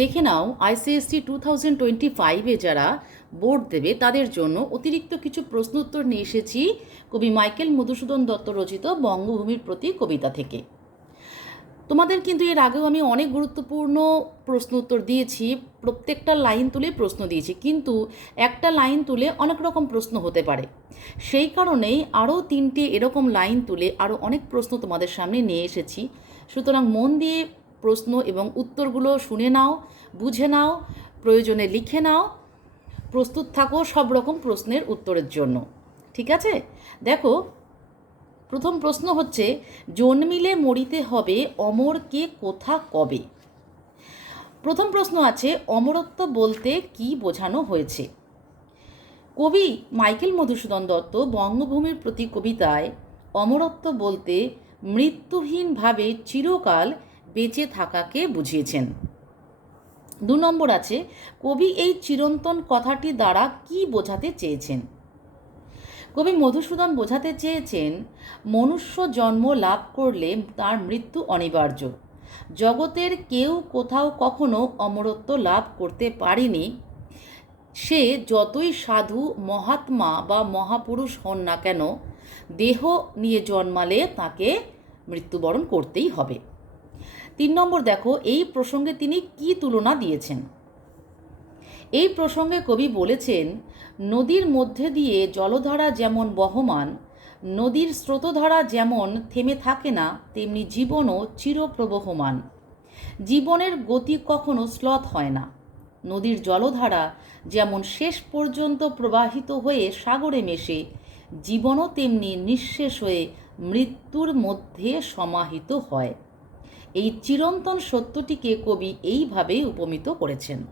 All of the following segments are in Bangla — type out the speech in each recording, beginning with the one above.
দেখে নাও আইসিএসসি টু থাউজেন্ড টোয়েন্টি ফাইভে যারা বোর্ড দেবে, তাদের জন্য অতিরিক্ত কিছু প্রশ্ন উত্তর নিয়ে এসেছি কবি মাইকেল মধুসূদন দত্ত রচিত বঙ্গভূমির প্রতি কবিতা থেকে। তোমাদের কিন্তু এর আগেও আমি অনেক গুরুত্বপূর্ণ প্রশ্ন উত্তর দিয়েছি, প্রত্যেকটা লাইন তুলে প্রশ্ন দিয়েছি, কিন্তু একটা লাইন তুলে অনেক রকম প্রশ্ন হতে পারে। সেই কারণেই আরও তিনটে এরকম লাইন তুলে আরও অনেক প্রশ্ন তোমাদের সামনে নিয়ে এসেছি। সুতরাং মন দিয়ে প্রশ্ন এবং উত্তরগুলো শুনে নাও, বুঝে নাও, প্রয়োজনে লিখে নাও। প্রস্তুত থাকো সব রকম প্রশ্নের উত্তরের জন্য। ঠিক আছে? দেখো, প্রথম প্রশ্ন হচ্ছে, জন্মিলে মরিতে হবে অমর কে কোথা কবে? প্রথম প্রশ্ন আছে, অমরত্ব বলতে কি বোঝানো হয়েছে? কবি মাইকেল মধুসূদন দত্ত বঙ্গভূমির প্রতি কবিতায়, অমরত্ব বলতে মৃত্যুহীনভাবে চিরকাল বেঁচে থাকাকে বুঝিয়েছেন। দু নম্বর আছে, কবি এই চিরন্তন কথাটি দ্বারা কি বোঝাতে চেয়েছেন? কবি মধুসূদন বোঝাতে চেয়েছেন, মনুষ্য জন্ম লাভ করলে তার মৃত্যু অনিবার্য। জগতের কেউ কোথাও কখনো অমরত্ব লাভ করতে পারেনি। সে যতই সাধু, মহাত্মা বা মহাপুরুষ হন না কেন, দেহ নিয়ে জন্মালে তাকে মৃত্যুবরণ করতেই হবে। তিন নম্বর দেখো, এই প্রসঙ্গে তিনি কি তুলনা দিয়েছেন? এই প্রসঙ্গে কবি বলেছেন, নদীর মধ্যে দিয়ে জলধারা যেমন বহমান, নদীর স্রোতধারা যেমন থেমে থাকে না, তেমনি জীবনও চিরপ্রবহমান। জীবনের গতি কখনো স্লথ হয় না। নদীর জলধারা যেমন শেষ পর্যন্ত প্রবাহিত হয়ে সাগরে মেশে, জীবনও তেমনি নিঃশেষ হয়ে মৃত্যুর মধ্যে সমাহিত হয়। এই চিরন্তন সত্যটিকে কবি এইভাবে উপমিত করেছেন।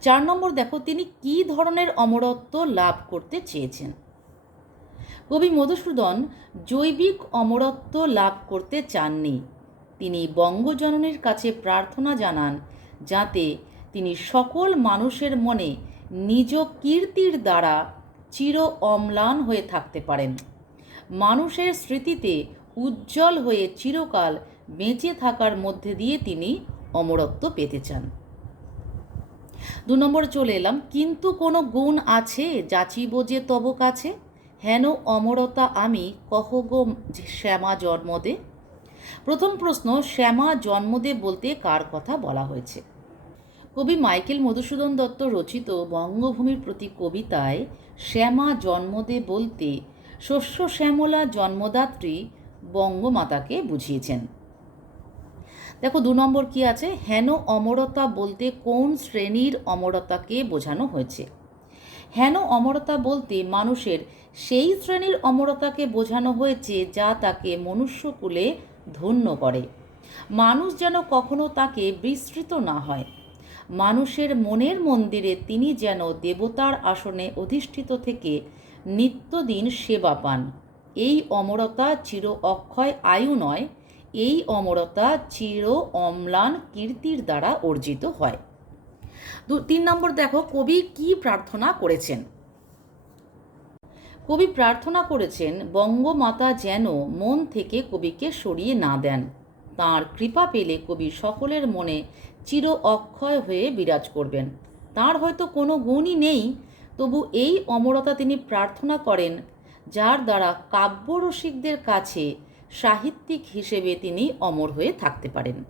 চার নম্বর দেখো, তিনি কি ধরনের অমরত্ব লাভ করতে চেয়েছেন? কবি মধুসূদন জৈবিক অমরত্ব লাভ করতে চাননি। তিনি বঙ্গজননীর কাছে প্রার্থনা জানান, যাতে তিনি সকল মানুষের মনে নিজ কীর্তির দ্বারা চির অম্লান হয়ে থাকতে পারেন। মানুষের স্মৃতিতে উজ্জ্বল হয়ে চিরকাল বেঁচে থাকার মধ্যে দিয়ে তিনি অমরত্ব পেতে চান। দু নম্বর চলে এলাম, কিন্তু কোনো গুণ আছে যাচিব যে তব কাছে? হেন অমরতা আমি কহ গো শ্যামা জন্মদে? প্রথম প্রশ্ন, শ্যামা জন্মদে বলতে কার কথা বলা হয়েছে? কবি মাইকেল মধুসূদন দত্ত রচিত বঙ্গভূমির প্রতি কবিতায়, শ্যামা জন্মদে বলতে শস্য শ্যামলা জন্মদাত্রী বঙ্গমাতাকে বুঝিয়েছেন। দেখো, দু নম্বর কি আছে? হেন অমরতা বলতে কোন শ্রেণির অমরতাকে বোঝানো হয়েছে? হেন অমরতা বলতে মানুষের সেই শ্রেণির অমরতাকে বোঝানো হয়েছে যা তাকে মনুষ্যকুলে ধন্য করে। মানুষ যেন কখনো তাকে বিস্তৃত না হয়। মানুষের মনের মন্দিরে তিনি যেন দেবতার আসনে অধিষ্ঠিত থেকে নিত্যদিন সেবা পান। এই অমরতা চির অক্ষয় আয়ু নয় এই অমরতা চির অম্লান কীর্তির দ্বারা অর্জিত হয়। দু, তিন নম্বর দেখো, কবি কি প্রার্থনা করেছেন? কবি প্রার্থনা করেছেন, বঙ্গমাতা যেন মন থেকে কবিকে সরিয়ে না দেন। তার কৃপা পেলে কবি সকলের মনে চির অক্ষয় হয়ে বিরাজ করবেন। তার হয়তো কোনো গুণই নেই, তবু এই অমরতা তিনি প্রার্থনা করেন, যার দ্বারা কাব্যরসিকদের কাছে সাহিত্যিক হিসেবে তিনি অমর হয়ে থাকতে পারেন।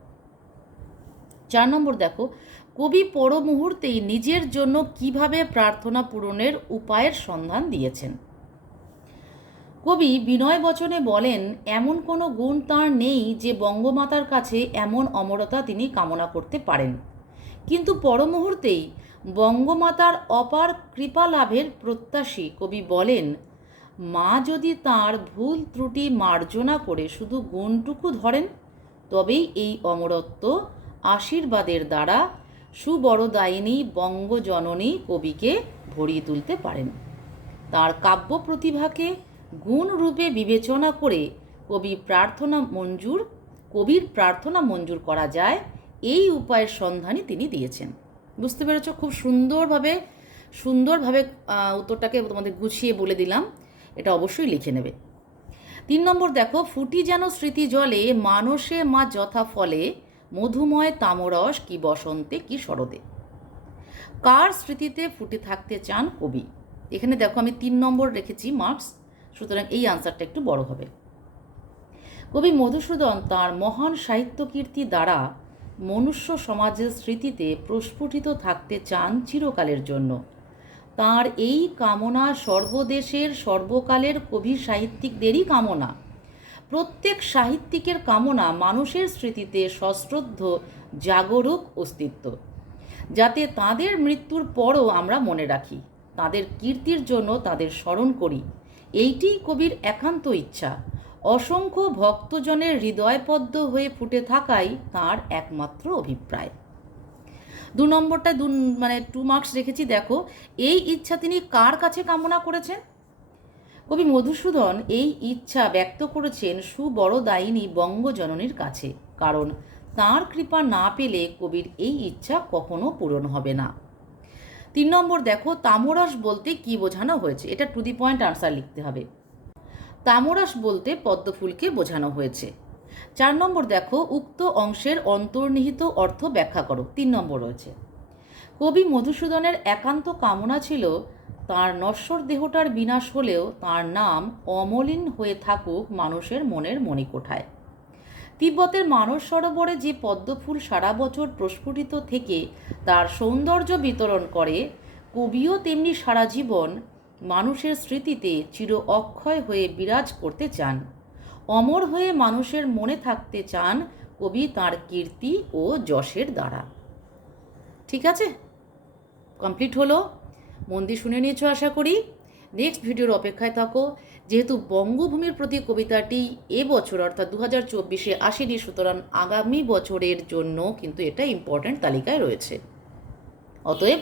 চার নম্বর দেখো, কবি পর মুহূর্তেই নিজের জন্য কীভাবে প্রার্থনা পূরণের উপায়ের সন্ধান দিয়েছেন। কবি বিনয় বচনে বলেন, এমন কোনো গুণ তাঁর নেই যে বঙ্গমাতার কাছে এমন অমরতা তিনি কামনা করতে পারেন। কিন্তু পর মুহূর্তেই বঙ্গমাতার অপার কৃপা লাভের প্রত্যাশী কবি বলেন মা যদি তার ভুল ত্রুটি মার্জনা করে শুধু গুণটুকু ধরেন, তবেই এই অমরত্ব আশীর্বাদের দ্বারা সুবরদায়িনী বঙ্গজননী কবিকে ভরিয়ে তুলতে পারেন। তার কাব্য প্রতিভাকে গুণ রূপে বিবেচনা করে কবি প্রার্থনা মঞ্জুর, কবির প্রার্থনা মঞ্জুর করা যায়, এই উপায়ের সন্ধানই তিনি দিয়েছেন। বুঝতে পেরেছ? খুব সুন্দরভাবে সুন্দরভাবে উত্তরটাকে তোমাদের গুছিয়ে বলে দিলাম। এটা অবশ্যই লিখে নেবে। তিন নম্বর দেখো, ফুটি যেন স্মৃতি জলে, মানসে মা যথা ফলে, মধুময় তামরস কি বসন্তে, কি শরদে। কার স্মৃতিতে ফুটে থাকতে চান কবি? এখানে দেখো, আমি তিন নম্বর রেখেছি মার্কস সুতরাং এই আনসারটা একটু বড় হবে। কবি মধুসূদন তাঁর মহান সাহিত্য কীর্তি দ্বারা মনুষ্য সমাজের স্মৃতিতে প্রস্ফুটিত থাকতে চান চিরকালের জন্য। তার এই কামনা সর্বদেশের সর্বকালের কবি সাহিত্যিকদেরই কামনা। প্রত্যেক সাহিত্যিকের কামনা মানুষের স্মৃতিতে সশ্রদ্ধ, জাগরুক অস্তিত্ব। যাতে তাদের মৃত্যুর পরও আমরা মনে রাখি, তাদের কীর্তির জন্য তাদের স্মরণ করি। এইটিই কবির একান্ত ইচ্ছা। অসংখ্য ভক্তজনের হৃদয়পদ্ম হয়ে ফুটে থাকাই তার একমাত্র অভিপ্রায়। দু নম্বরটা দু মানে টু মার্কস রেখেছি, দেখো। এই ইচ্ছা তিনি কার কাছে কামনা করেছেন? কবি মধুসূদন এই ইচ্ছা ব্যক্ত করেছেন সুবড়দায়িনী বঙ্গজননীর কাছে, কারণ তাঁর কৃপা না পেলে কবির এই ইচ্ছা কখনো পূরণ হবে না। তিন নম্বর, দেখো, তামরস বলতে কি বোঝানো হয়েছে? এটা টু দি পয়েন্ট আনসার লিখতে হবে। তামরস বলতে পদ্মফুলকে বোঝানো হয়েছে। চার নম্বর দেখো, উক্ত অংশের অন্তর্নিহিত অর্থ ব্যাখ্যা করো। তিন নম্বর রয়েছে। কবি মধুসূদনের একান্ত কামনা ছিল, তার নশ্বর দেহটার বিনাশ হলেও তার নাম অমলিন হয়ে থাকুক মানুষের মনের মণিকোঠায়। তিব্বতের মানস সরোবরে যে পদ্মফুল সারা বছর প্রস্ফুটিত থেকে তার সৌন্দর্য বিতরণ করে, কবিও তেমনি সারা জীবন মানুষের স্মৃতিতে চির অক্ষয় হয়ে বিরাজ করতে চান। অমর হয়ে মানুষের মনে থাকতে চান কবি তার কীর্তি ও যশের দ্বারা। ঠিক আছে? কমপ্লিট হলো। মন দিয়ে শুনে নিয়েছো আশা করি। নেক্সট ভিডিওর অপেক্ষায় থাকো। যেহেতু বঙ্গভূমির প্রতি কবিতাটি এবছর অর্থাৎ দু হাজার চব্বিশে আসেনি, সুতরাং আগামী বছরের জন্য কিন্তু এটা ইম্পর্ট্যান্ট তালিকায় রয়েছে। অতএব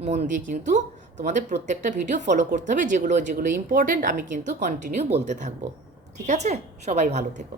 মন দিয়ে কিন্তু তোমাদের প্রত্যেকটা ভিডিও ফলো করতে হবে, যেগুলো যেগুলো ইম্পর্ট্যান্ট আমি কিন্তু কন্টিনিউ বলতে থাকব। ঠিক আছে? সবাই ভালো থেকো।